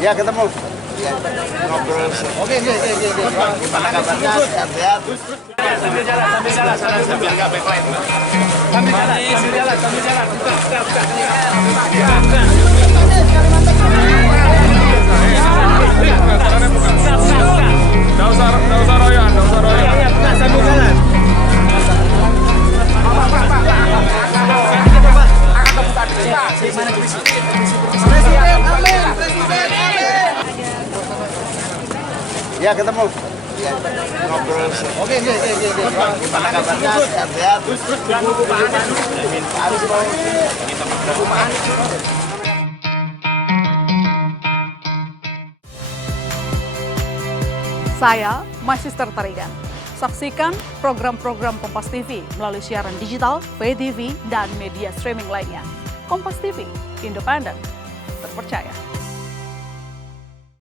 Ya ketemu. Ya, ngobrol. Oke. Gimana kabarnya? Sehat-sehat. Sambil jalan, sambil nggak backline. Sambil jalan. Buka. Nggak usah royan. Buka, sambil jalan. Ya ketemu. Ya, ngobrol. Oke. Gimana kabarnya? Sehat-sehat. Saya Magister Tarigan. Saksikan program-program Kompas TV melalui siaran digital, pay TV, dan media streaming lainnya. Kompas TV, independen, terpercaya.